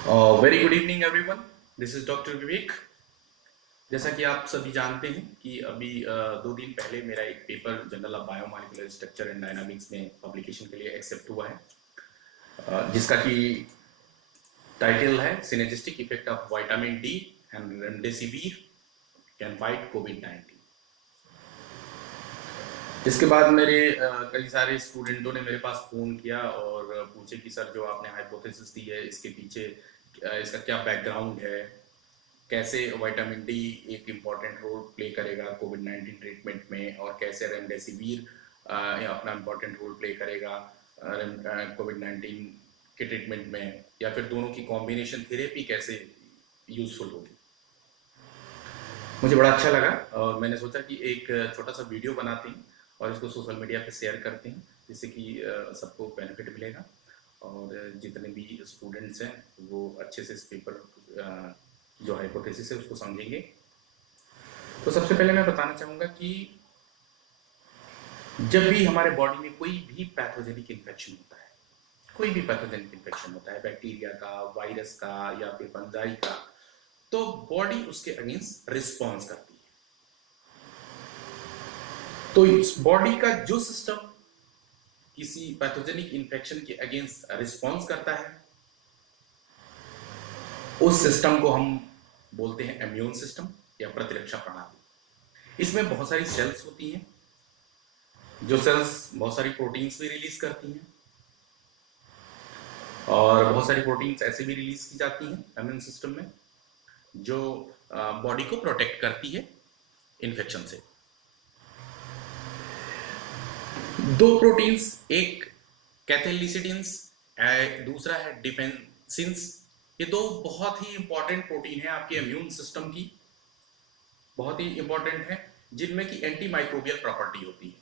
Very good evening everyone, this is doctor Vivek. जैसा कि आप सभी जानते हैं कि अभी 2 दिन पहले मेरा एक paper journal of biomolecular structure and dynamics में पब्लिकेशन के लिए एक्सेप्ट हुआ है, जिसका कि टाइटल है synergistic effect of vitamin D and remdesivir can fight कोविड-19। इसके बाद मेरे कई सारे स्टूडेंटों ने मेरे पास फ़ोन किया और पूछे कि सर जो आपने हाइपोथेसिस दी है इसके पीछे इसका क्या बैकग्राउंड है, कैसे विटामिन डी एक इम्पॉर्टेंट रोल प्ले करेगा कोविड-19 ट्रीटमेंट में और कैसे रेमडेसिविर अपना इम्पॉर्टेंट रोल प्ले करेगा कोविड-19 के ट्रीटमेंट में, या फिर दोनों की कॉम्बिनेशन थेरेपी कैसे यूजफुल होगी। मुझे बड़ा अच्छा लगा और मैंने सोचा कि एक छोटा सा वीडियो बनाते हैं और इसको सोशल मीडिया पे शेयर करते हैं, जिससे कि सबको बेनिफिट मिलेगा और जितने भी स्टूडेंट्स हैं वो अच्छे से इस पेपर जो हाइपोथेसिस है उसको समझेंगे। तो सबसे पहले मैं बताना चाहूँगा कि जब भी हमारे बॉडी में कोई भी पैथोजेनिक इन्फेक्शन होता है, कोई भी पैथोजेनिक इन्फेक्शन होता है, बैक्टीरिया का, वायरस का या फिर फंजाई का, तो बॉडी उसके अगेंस्ट रिस्पॉन्स करती है। तो इस बॉडी का जो सिस्टम किसी पैथोजेनिक इन्फेक्शन के अगेंस्ट रिस्पॉन्स करता है, उस सिस्टम को हम बोलते हैं इम्यून सिस्टम या प्रतिरक्षा प्रणाली। इसमें बहुत सारी सेल्स होती हैं, जो सेल्स बहुत सारी प्रोटीन्स भी रिलीज करती हैं और बहुत सारी प्रोटीन्स ऐसे भी रिलीज की जाती हैं इम्यून सिस्टम में जो बॉडी को प्रोटेक्ट करती है इन्फेक्शन से। दो प्रोटीन्स, एक कैथेलिसिडिन्स, दूसरा है डिफेंसिन्स। ये दो बहुत ही इंपॉर्टेंट प्रोटीन है आपके इम्यून सिस्टम की, बहुत ही इंपॉर्टेंट है, जिनमें की एंटी माइक्रोबियल प्रॉपर्टी होती है।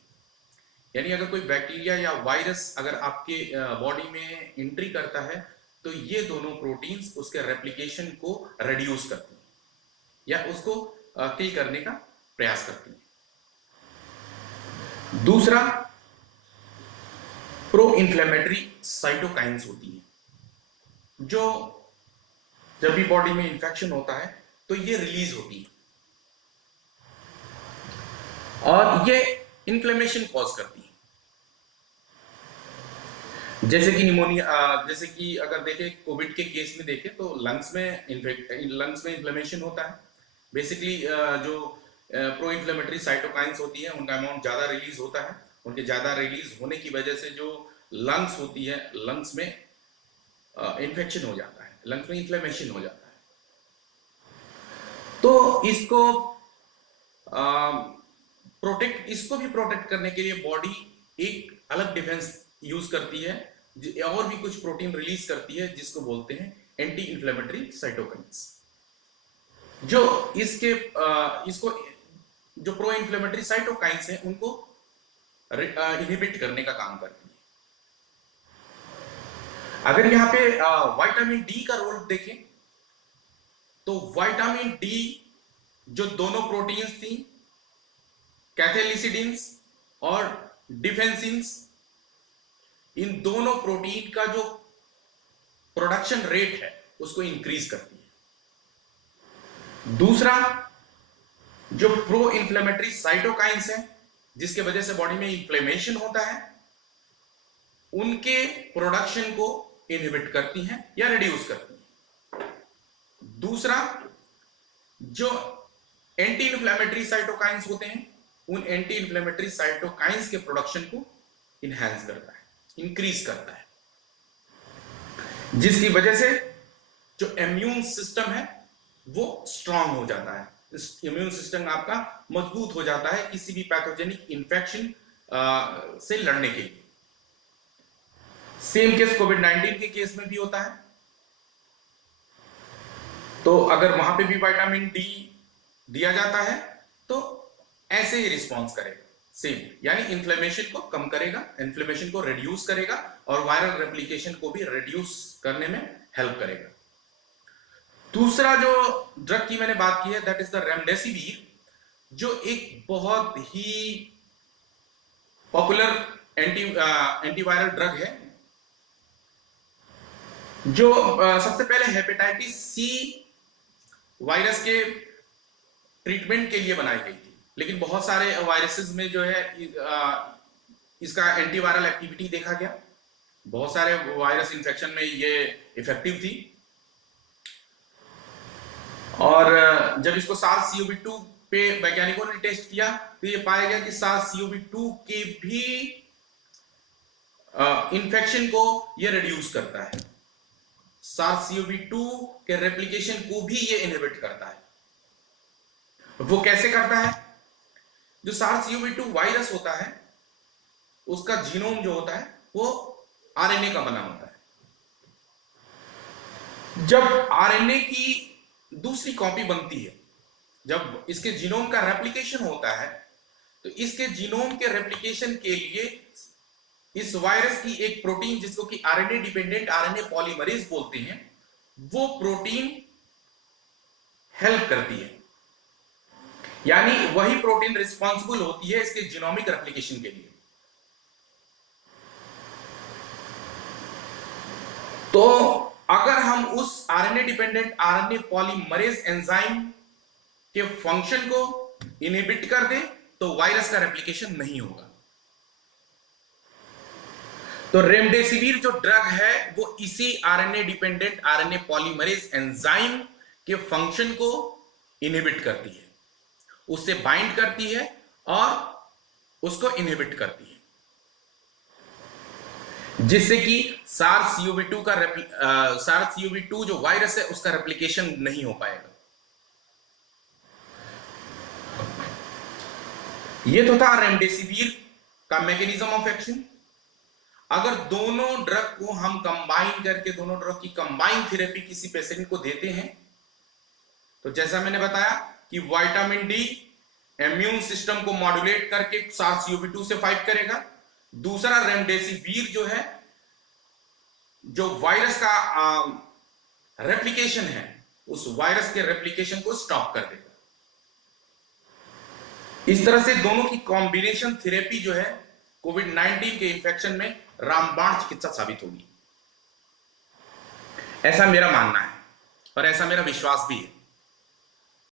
यानी अगर कोई बैक्टीरिया या वायरस अगर आपके बॉडी में एंट्री करता है तो ये दोनों प्रोटीन्स उसके रेप्लिकेशन को रिड्यूस करती हैं या उसको किल करने का प्रयास करती हैं। दूसरा प्रो इन्फ्लेमेटरी साइटोकाइंस होती हैं, जो जब भी बॉडी में इंफेक्शन होता है तो ये रिलीज होती है और ये इन्फ्लेमेशन कॉज करती है। जैसे कि निमोनिया, जैसे कि अगर देखें कोविड के केस में देखें तो लंग्स में इन्फ्लेमेशन होता है। बेसिकली जो प्रो इन्फ्लेमेटरी साइटोकाइंस होती है उनका अमाउंट ज़्यादा रिलीज होता है। उनके ज़्यादा रिलीज होने की वजह से जो लंग्स होती है, लंग्स में इन्फेक्शन हो जाता है, लंग्स में इन्फ्लेमेशन हो जाता है। तो इसको इसको भी प्रोटेक्ट करने के लिए बॉडी एक अलग डिफेंस यूज करती है और भी कुछ प्रोटीन रिलीज करती है जिसको बोलते हैं एंटी इन्फ्लेमेटरी साइटोकाइंस, जो इसको जो प्रो इन्फ्लेमेटरी साइटोकाइंस है उनको इनहिबिट करने का काम करती है। अगर यहाँ पे विटामिन डी का रोल देखें तो विटामिन डी जो दोनों प्रोटीन्स थी, कैथेलिसिडिन्स और डिफेंसिन्स, इन दोनों प्रोटीन का जो प्रोडक्शन रेट है उसको इंक्रीज करती है। दूसरा जो प्रो इन्फ्लेमेटरी साइटोकाइंस है, जिसके वजह से बॉडी में इंफ्लेमेशन होता है, उनके प्रोडक्शन को इनहिबिट करती हैं या रिड्यूस करती हैं। दूसरा जो एंटी इन्फ्लेमेटरी साइटोकाइंस होते हैं, उन एंटी इन्फ्लेमेटरी साइटोकाइंस के प्रोडक्शन को इनहैंस करता है, इंक्रीज करता है, जिसकी वजह से जो इम्यून सिस्टम है वो स्ट्रांग हो जाता है। इम्यून सिस्टम आपका मजबूत हो जाता है किसी भी पैथोजेनिक इंफेक्शन से लड़ने के लिए। सेम केस कोविड-19 के केस में भी होता है। तो अगर वहां पे भी विटामिन डी दिया जाता है तो ऐसे ही रिस्पॉन्स करेगा सेम, यानी इन्फ्लेमेशन को कम करेगा, इन्फ्लेमेशन को रिड्यूस करेगा और वायरल रेप्लिकेशन को भी रिड्यूस करने में हेल्प करेगा। दूसरा जो ड्रग की मैंने बात की है दैट इज द रेमडेसिविर, जो एक बहुत ही पॉपुलर एंटीवायरल ड्रग है जो सबसे पहले हेपेटाइटिस सी वायरस के ट्रीटमेंट के लिए बनाई गई थी, लेकिन बहुत सारे वायरसेस में जो है इसका एंटीवायरल एक्टिविटी देखा गया। बहुत सारे वायरस इन्फेक्शन में ये इफेक्टिव थी। और जब इसको SARS-CoV-2 पे वैज्ञानिकों ने टेस्ट किया तो ये पाया गया कि SARS-CoV-2 के भी इन्फेक्शन को ये रिड्यूस करता है। SARS-CoV-2 के रेप्लिकेशन को भी ये इनहिबिट करता है। वो कैसे करता है? जो SARS-CoV-2 वायरस होता है उसका जीनोम जो होता है वो आरएनए का बना होता है। जब आरएनए की दूसरी कॉपी बनती है, जब इसके जीनोम का रेप्लिकेशन होता है, तो इसके जीनोम के रेप्लिकेशन के लिए इस वायरस की एक प्रोटीन जिसको कि आरएनए डिपेंडेंट आरएनए पॉलीमरेज बोलते हैं, वो प्रोटीन हेल्प करती है। यानी वही प्रोटीन रिस्पॉन्सिबल होती है इसके जीनोमिक रेप्लिकेशन के लिए। तो अगर हम उस RNA dependent RNA polymerase enzyme के फंक्शन को इनहिबिट कर दें तो वायरस का रेप्लिकेशन नहीं होगा। तो रेमडेसिविर जो ड्रग है वो इसी RNA dependent RNA polymerase enzyme के फंक्शन को इनहिबिट करती है, उससे बाइंड करती है और उसको इनहिबिट करती है, जिससे कि SARS-CoV-2 जो वायरस है उसका रेप्लिकेशन नहीं हो पाएगा। ये तो था रेमडेसिविर का मैकेनिज्म ऑफ एक्शन। अगर दोनों ड्रग को हम कंबाइन करके दोनों ड्रग की कंबाइन थेरेपी किसी पेशेंट को देते हैं तो जैसा मैंने बताया कि विटामिन डी इम्यून सिस्टम को मॉड्यूलेट करके SARS-CoV-2 से फाइट करेगा। दूसरा रेमडेसिविर जो है जो वायरस का रेप्लिकेशन है उस वायरस के रेप्लिकेशन को स्टॉप कर देगा। इस तरह से दोनों की कॉम्बिनेशन थेरेपी जो है कोविड-19 के इंफेक्शन में रामबाण चिकित्सा साबित होगी, ऐसा मेरा मानना है और ऐसा मेरा विश्वास भी है।